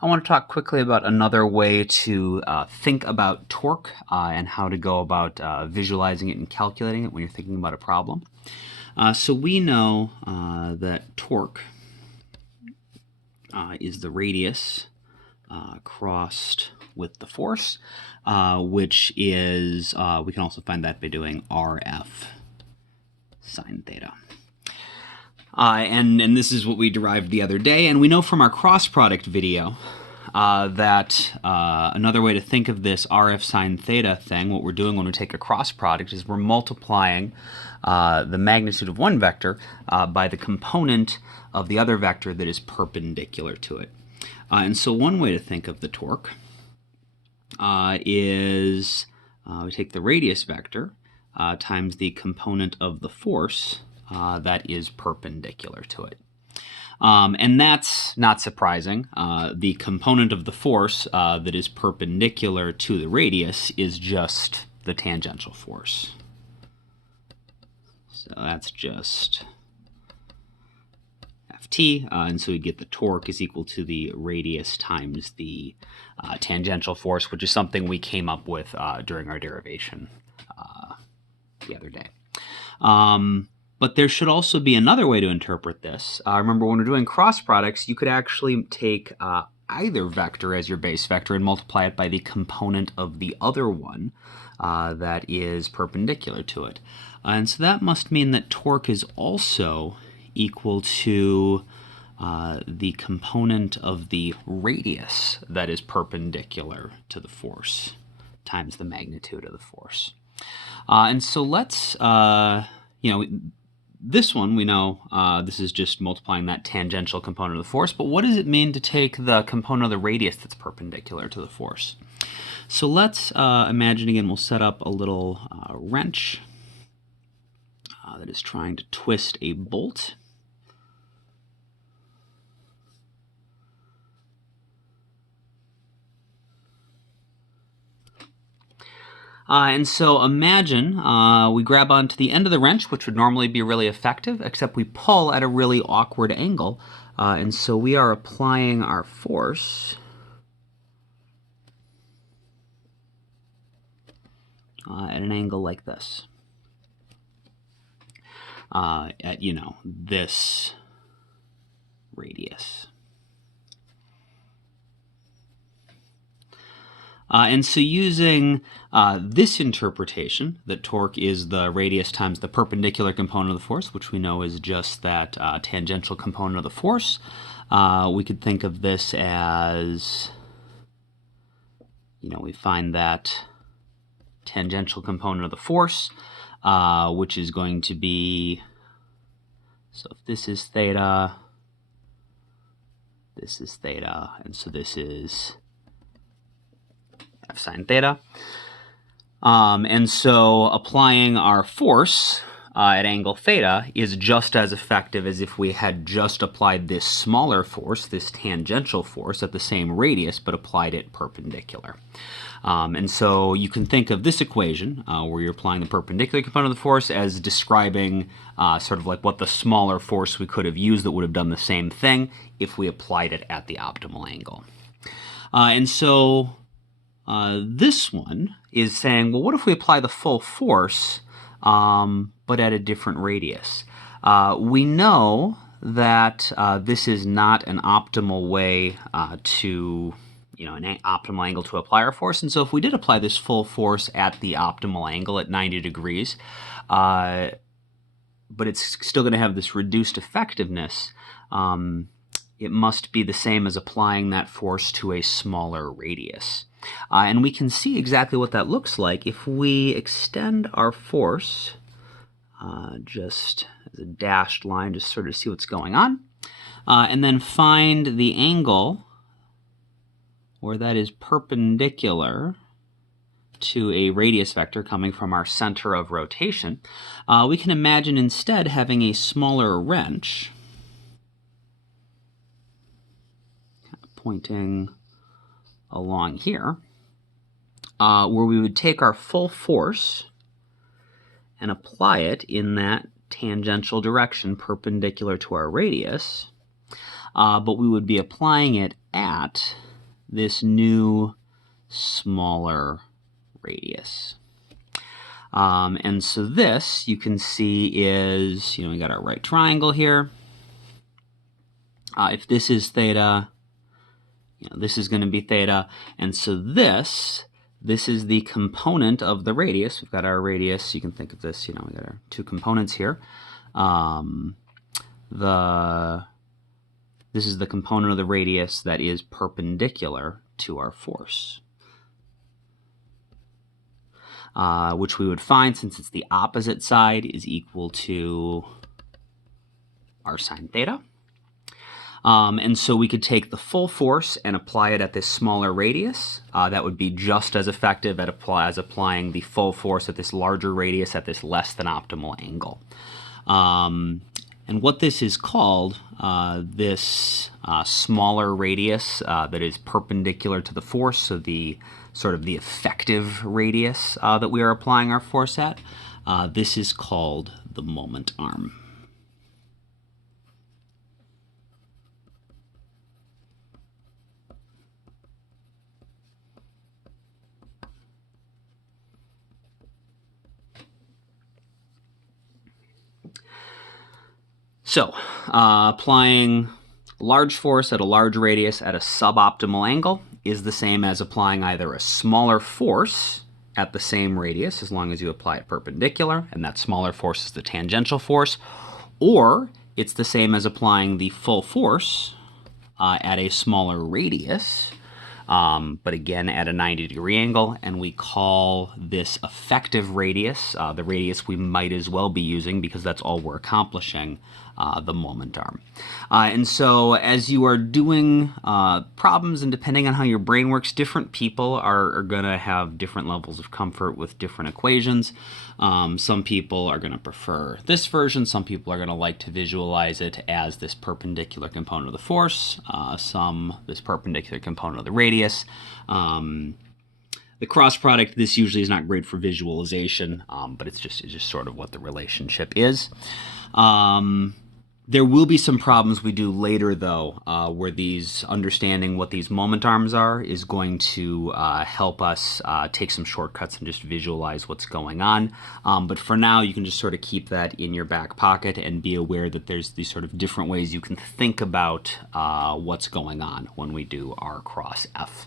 I want to talk quickly about another way to think about torque and how to go about visualizing it and calculating it when you're thinking about a problem. So we know that torque is the radius crossed with the force, which is, we can also find that by doing RF sine theta. And this is what we derived the other day, and we know from our cross product video that another way to think of this RF sine theta thing, what we're doing when we take a cross product, is we're multiplying the magnitude of one vector by the component of the other vector that is perpendicular to it. And so one way to think of the torque is we take the radius vector times the component of the force that is perpendicular to it. And that's not surprising. The component of the force that is perpendicular to the radius is just the tangential force. So that's just Ft, and so we get the torque is equal to the radius times the tangential force, which is something we came up with during our derivation the other day. But there should also be another way to interpret this. Remember, when we're doing cross products, you could actually take either vector as your base vector and multiply it by the component of the other one that is perpendicular to it. And so that must mean that torque is also equal to the component of the radius that is perpendicular to the force times the magnitude of the force. And so let's, this one we know this is just multiplying that tangential component of the force, but what does it mean to take the component of the radius that's perpendicular to the force? So let's imagine again, we'll set up a little wrench that is trying to twist a bolt. And so imagine we grab onto the end of the wrench, which would normally be really effective, except we pull at a really awkward angle. And so we are applying our force at an angle like this. At, this radius. And so using this interpretation, that torque is the radius times the perpendicular component of the force, which we know is just that tangential component of the force, we could think of this as, we find that tangential component of the force, which is going to be, so if this is theta, and so this is F sine theta. And so applying our force at angle theta is just as effective as if we had just applied this smaller force, this tangential force, at the same radius, but applied it perpendicular. And so you can think of this equation, where you're applying the perpendicular component of the force, as describing sort of like what the smaller force we could have used that would have done the same thing if we applied it at the optimal angle. And so this one is saying, well, what if we apply the full force, but at a different radius? We know that this is not an optimal way to, an optimal angle to apply our force. And so if we did apply this full force at the optimal angle at 90 degrees, but it's still going to have this reduced effectiveness, it must be the same as applying that force to a smaller radius. And we can see exactly what that looks like if we extend our force just as a dashed line, just sort of see what's going on, and then find the angle where that is perpendicular to a radius vector coming from our center of rotation. We can imagine instead having a smaller wrench pointing along here, where we would take our full force and apply it in that tangential direction perpendicular to our radius, but we would be applying it at this new smaller radius. And so this, you can see, is, we got our right triangle here. If this is theta, this is going to be theta. And so this is the component of the radius. We've got our radius. You can think of this, we got our two components here. This is the component of the radius that is perpendicular to our force. Which we would find, since it's the opposite side, is equal to r sine theta. And so we could take the full force and apply it at this smaller radius. That would be just as effective as applying the full force at this larger radius at this less than optimal angle. And what this is called, this smaller radius that is perpendicular to the force, so the sort of the effective radius that we are applying our force at, this is called the moment arm. So, applying large force at a large radius at a suboptimal angle is the same as applying either a smaller force at the same radius, as long as you apply it perpendicular, and that smaller force is the tangential force, or it's the same as applying the full force at a smaller radius, but again at a 90-degree angle, and we call this effective radius, the radius we might as well be using because that's all we're accomplishing, the moment arm. And so as you are doing problems, and depending on how your brain works, different people are going to have different levels of comfort with different equations. Some people are going to prefer this version. Some people are going to like to visualize it as this perpendicular component of the force, some this perpendicular component of the radius. The cross product, this usually is not great for visualization, but it's just sort of what the relationship is. There will be some problems we do later, though, where understanding what these moment arms are is going to help us take some shortcuts and just visualize what's going on. But for now, you can just sort of keep that in your back pocket and be aware that there's these sort of different ways you can think about what's going on when we do R cross F.